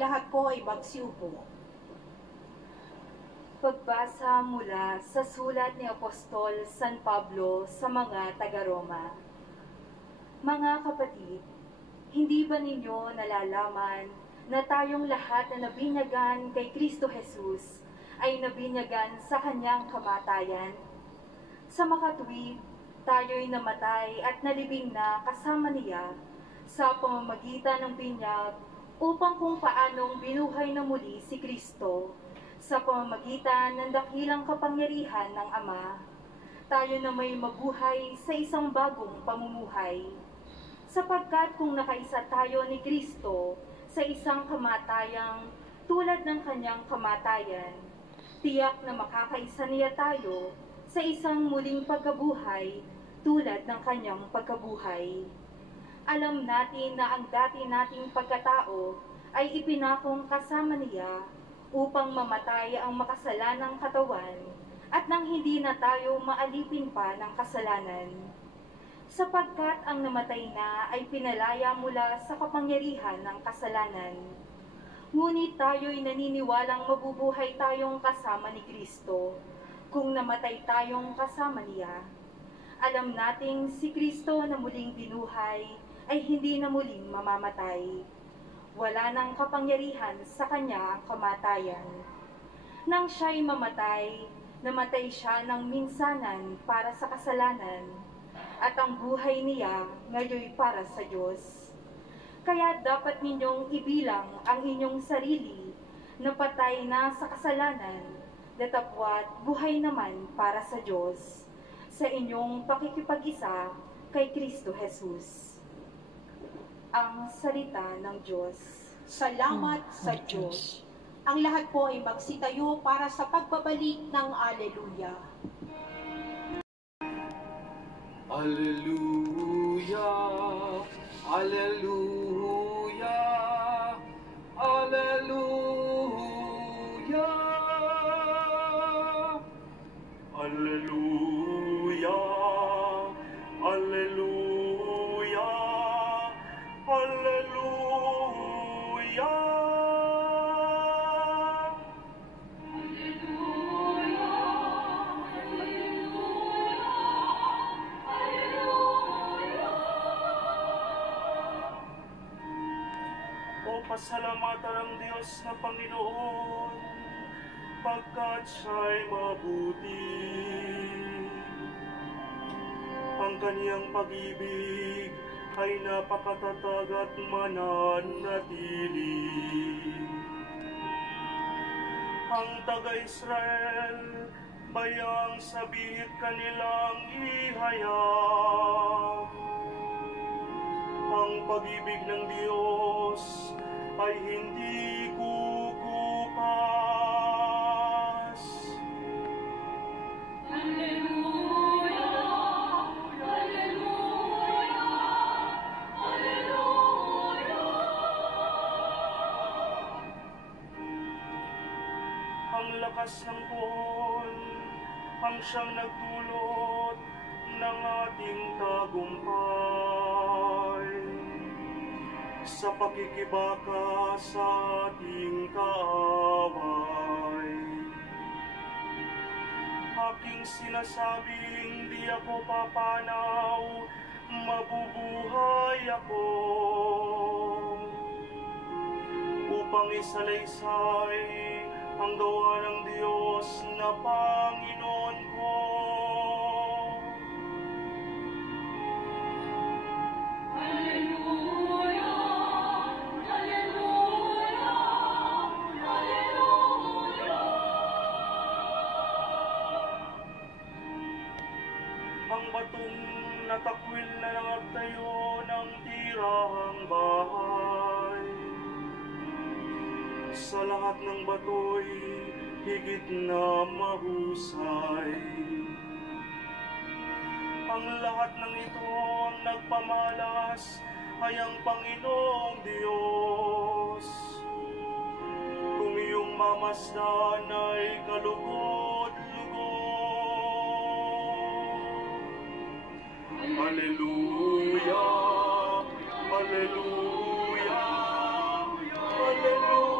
lahat po ay magsiupo. Pagbasa mula sa sulat ni Apostol San Pablo sa mga taga-Roma. Mga kapatid, hindi ba ninyo nalalaman na tayong lahat na nabinyagan kay Kristo Jesus ay nabinyagan sa kanyang kamatayan? Sa makatuwid, tayo'y namatay at nalibing na kasama niya sa pamamagitan ng binyag upang kung paanong binuhay na muli si Kristo sa pamamagitan ng dakilang kapangyarihan ng Ama, tayo na may mabuhay sa isang bagong pamumuhay. Sapagkat kung nakaisa tayo ni Kristo sa isang kamatayang tulad ng kanyang kamatayan, tiyak na makakaisa niya tayo sa isang muling pagkabuhay tulad ng kanyang pagkabuhay. Alam natin na ang dati nating pagkatao ay ipinakong kasama niya upang mamatay ang makasalanang katawan at nang hindi na tayo maalipin pa ng kasalanan. Sapagkat ang namatay na ay pinalaya mula sa kapangyarihan ng kasalanan. Ngunit tayo'y naniniwalang mabubuhay tayong kasama ni Kristo kung namatay tayong kasama niya. Alam nating si Kristo na muling binuhay ay hindi na muling mamamatay. Wala nang kapangyarihan sa kanya ang kamatayan. Nang siya'y mamatay, namatay siya ng minsanan para sa kasalanan, at ang buhay niya ngayon para sa Diyos. Kaya dapat ninyong ibilang ang inyong sarili na patay na sa kasalanan, datapwat buhay naman para sa Diyos, sa inyong pakikipag-isa kay Kristo Jesus. Ang salita ng Diyos. Salamat sa Diyos. Ang lahat po ay magsitayo para sa pagbabalik ng Alleluia. Alleluia, Alleluia, Alleluia, Alleluia, Alleluia, Alleluia. Pasalamatan ang Diyos na Panginoon, pagkat siya'y mabuti. Ang kaniyang pag-ibig ay napakatatag at mananatili. Ang taga-Israel, bayang sabihit kanilang ihayag. Ang pag-ibig ng Diyos ay hindi kukupas. Alleluia, Alleluia, Alleluia. Ang lakas ng poon, ang siyang nagdulot ng ating tagumpay. Sa pakikibaka sa ating kaaway, aking sinasabing di ako papanaw, mabubuhay ako, upang isalaysay ang gawa ng Diyos na Panginoon ko. Alleluia, Alleluia, Alleluia. Ang batong natakwil na nangagtayo ng tirahang bahay. Sa lahat ng bato'y higit na mahusay. Ang lahat ng ito ang nagpamalas ay ang Panginoong Diyos. Kung iyong mamasdan ay kalugod-lugod. Alleluia, Alleluia, Alleluia.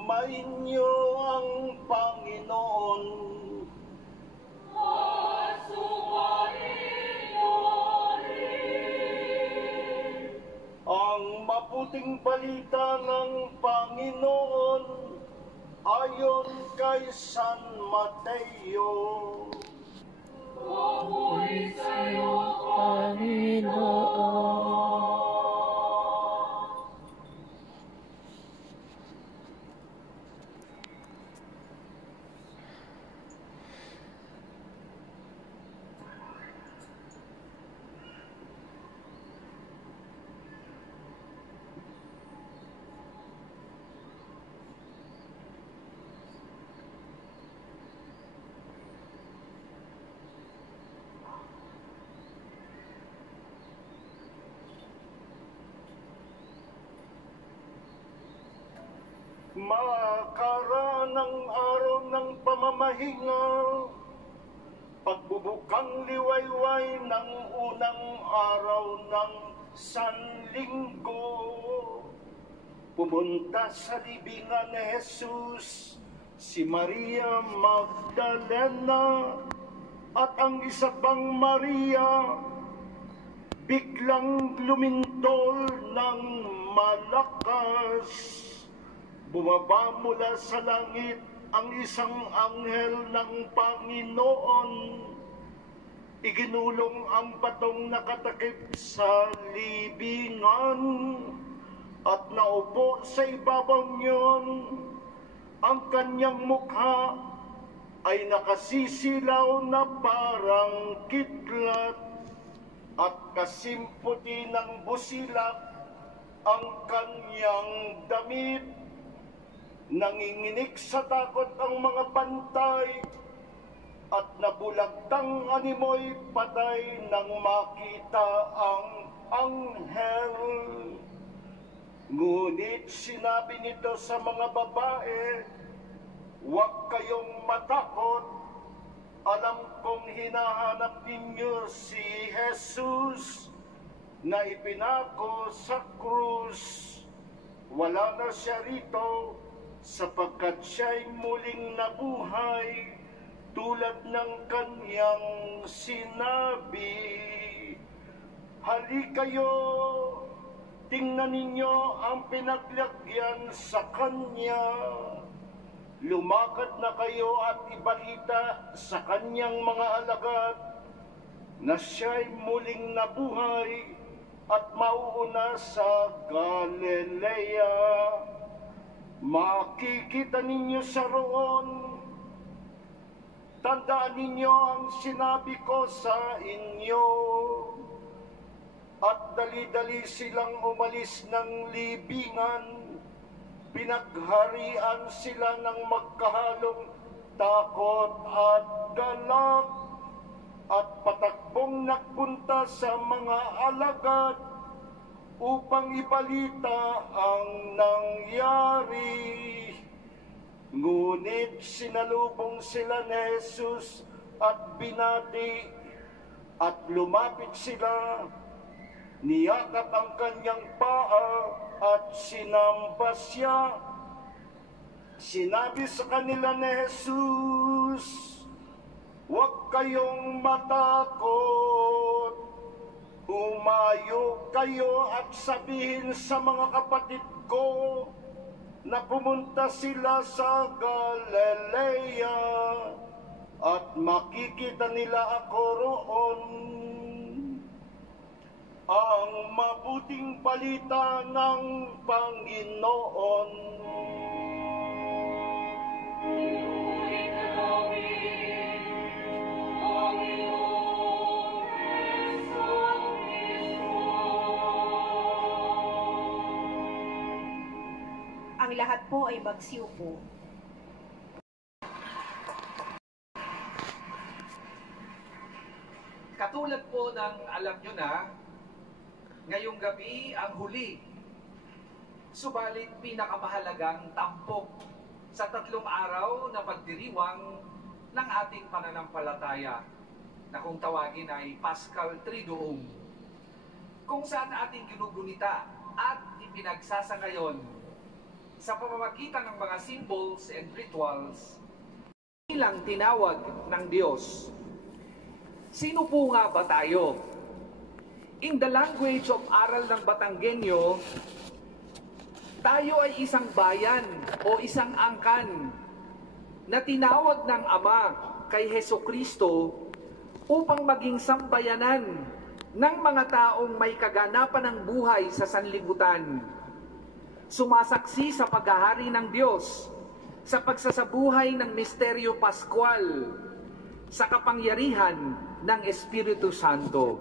Sumainyo ang Panginoon. Ang mabuting balita ng Panginoon ayon kay San Mateo. Puri sa'yo, Panginoon. Makaraan ang araw ng pamamahinga, pagbubukang liwayway ng unang araw ng Sanlinggo. Pumunta sa libingan ni Jesus si Maria Magdalena at ang isa pang Maria. Biglang lumintol ng malakas. Bumaba mula sa langit ang isang anghel ng Panginoon. Iginulong ang batong nakatakip sa libingan at naupo sa ibabaw niyon. Ang kanyang mukha ay nakasisilaw na parang kidlat at kasimputi ng busilak ang kanyang damit. Nanginginig sa takot ang mga bantay at nabulagtang animoy patay nang makita ang anghel. Ngunit sinabi nito sa mga babae, "Huwag kayong matakot. Alam kong hinahanap ninyo si Jesus na ipinako sa krus. Wala na siya rito, sapagkat siya'y muling nabuhay tulad ng kanyang sinabi. Halikayo, tingnan ninyo ang pinaglagyan sa kanya. Lumakad na kayo at ibalita sa kanyang mga alagad na siya'y muling nabuhay at mauuna sa Galilea. Makikita ninyo sa roon. Tandaan ninyo ang sinabi ko sa inyo." At dali-dali silang umalis ng libingan. Pinagharian sila ng magkahalong takot at galak, at patakbong nagpunta sa mga alagad upang ibalita ang nangyari. Ngunit sinalubong sila ni Jesus at binati, at lumapit sila, niyakap ang kanyang paa at sinamba siya. Sinabi sa kanila ni Jesus, "Huwag kayong matakot. Umayo kayo at sabihin sa mga kapatid ko na pumunta sila sa Galilea at makikita nila ako roon." Ang mabuting balita ng Panginoon. Ang lahat po ay magsiupo. Katulad po ng alam nyo na, ngayong gabi ang huli, subalit pinakamahalagang tampok sa 3 araw na pagdiriwang ng ating pananampalataya na kung tawagin ay Paschal Triduum, kung saan ating ginugunita at ipinagsasangayon sa pamamagitan ng mga symbols and rituals, bilang tinawag ng Diyos. Sino po nga ba tayo? In the language of aral ng Batanggenyo, tayo ay isang bayan o isang angkan na tinawag ng Ama kay Hesukristo upang maging sambayanan ng mga taong may kaganapan ng buhay sa sanlibutan. Sumasaksi sa paghahari ng Diyos, sa pagsasabuhay ng misteryo Pascual, sa kapangyarihan ng Espiritu Santo.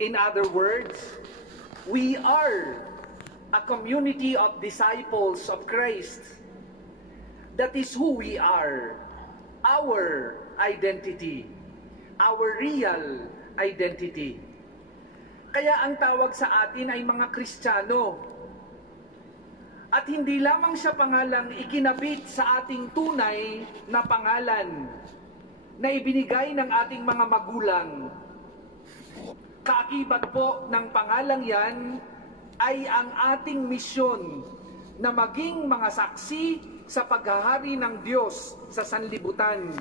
In other words, we are a community of disciples of Christ. That is who we are, our identity, our real identity. Kaya ang tawag sa atin ay mga Kristiyano. At hindi lamang siya pangalang ikinabit sa ating tunay na pangalan na ibinigay ng ating mga magulang. Kaakibat po ng pangalang yan ay ang ating misyon na maging mga saksi sa paghahari ng Diyos sa sanlibutan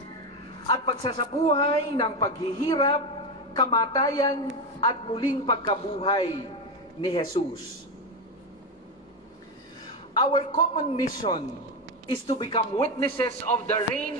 at pagsasabuhay ng paghihirap, kamatayan at muling pagkabuhay ni Jesus. Our common mission is to become witnesses of the reign